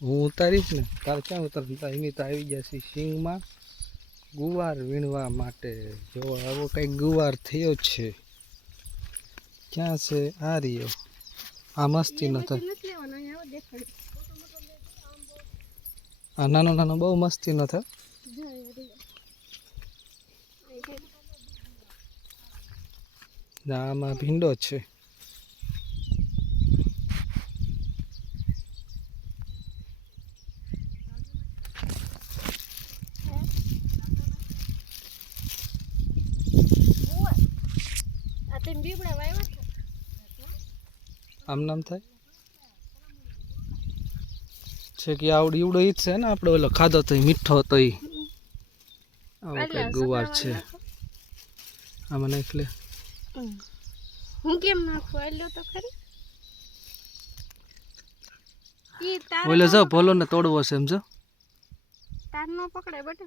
હું ઉતારીશ ને તારે ક્યાં ઉતારતા એની તો આવી જશે સિંગમાં ગુવાર વીણવા માટે જો આવો કંઈક ગુવાર થયો છે ક્યાં છે આ રહ્યો આ મસ્તી નો થાય આ નાનો નાનો બહુ મસ્તી નો થાય આમાં ભીંડો છે આમ નામ થાય છે કે આવડી ઈવડો ઈ જ છે ને આપણે ઓલો ખાધો તો મીઠો હતો ઈ આવો કઈ ગુવાર છે આમાં નાખ લે હું કેમ નાખું આલ્યો તો ખરી ઈ તાર ઓલે જો ભોલો ને તોડવો છે એમ જો તાર નો પકડે બેટા